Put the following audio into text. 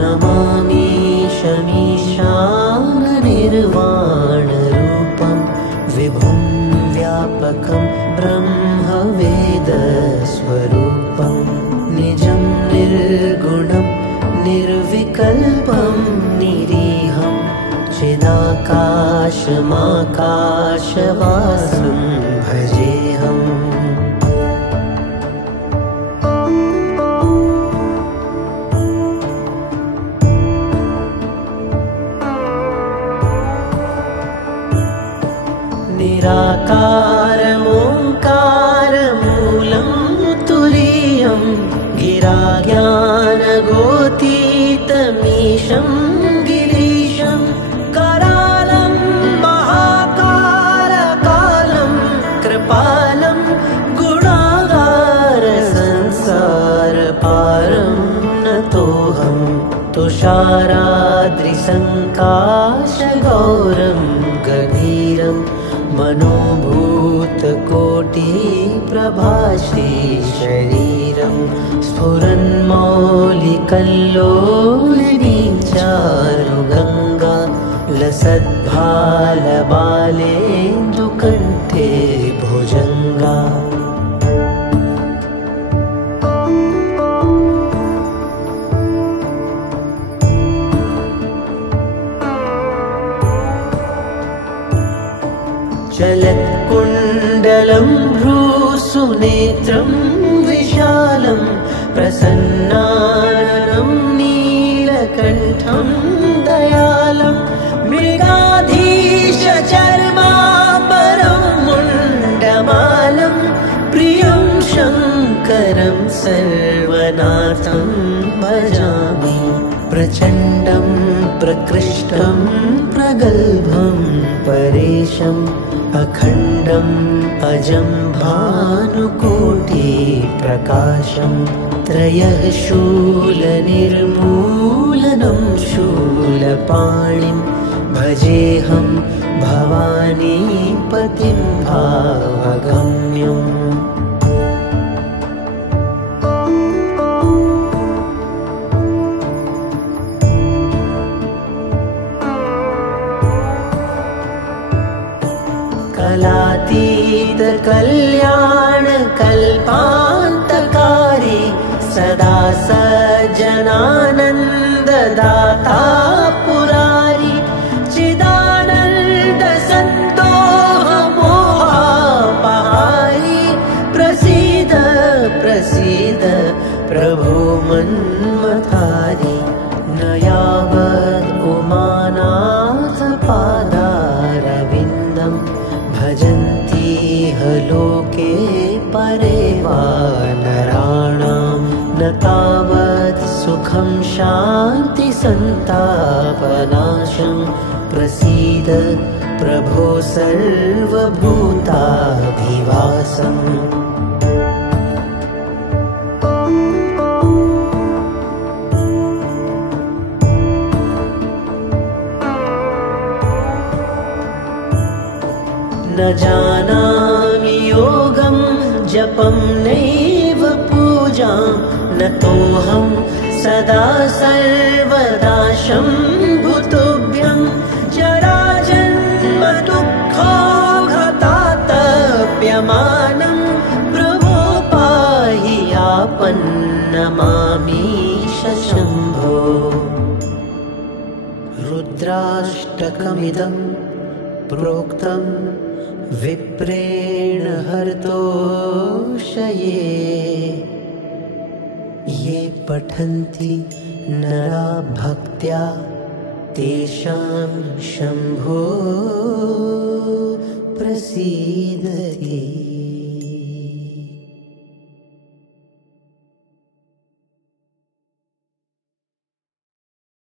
नमामि शमीशाननिर्वाणरूपं विभुं व्यापकं ब्रह्मवेदस्वरूपं निजं निर्गुणं निर्विकल्पं निरीहं चिदाकाशमाकाशवासं भजेऽहम्। निराकारमोङ्कारमूलं तुरीयं गिराज्ञानगोतीतमीशं गिरीशं करालं महाकारकालं कृपालं गुणागारसंसारपारं नतोऽहं तुषाराद्रिसङ्काशगौरं गभीरं मनोभूतकोटिप्रभाश्री शरीरं स्फुरन्मौलिकल्लोलिनी चारुगङ्गा लसद्भालबालेन्दुकण्ठे भुजङ्गा। चलत्कुण्डलं भ्रूसुनेत्रं विशालं प्रसन्नाननं नीलकण्ठं दयालं मृगाधीशचर्मापरं मुण्डमालं प्रियं शङ्करं सर्वनाथं भजामि। प्रचण्डं प्रकृष्टं प्रगल्भं परेशम् अखण्डम् अजं भानुकोटिप्रकाशं त्रयः शूलनिर्मूलनं शूलपाणिं भजेऽहं भवानीपतिं भावगम्यम्। कलातीतकल्याणकल्पान्तकारी सदा सज्जनानन्ददाता पुरारी चिदानन्दसन्दोहमोहापहारी प्रसीद प्रसीद प्रभो मन्मथारी। न यावत् उमानाथपादारविन्दं भजन्ति लोके परे वा नराणां न तावत् सुखं शान्तिसन्तापनाशं प्रसीद प्रभो सर्वभूताधिवासम्। न जानामि योगं जपं नैव पूजां नतोऽहं सदा सर्वदा शम्भुतुभ्यं जराजन्म दुःखोऽघतातप्यमानं प्रभो पाहि आपन्नमामीश शम्भो। रुद्राष्टकमिदं प्रोक्तं विप्रेण हर्तोषये ये पठन्ति नरा भक्त्या तेषां शम्भो प्रसीदति।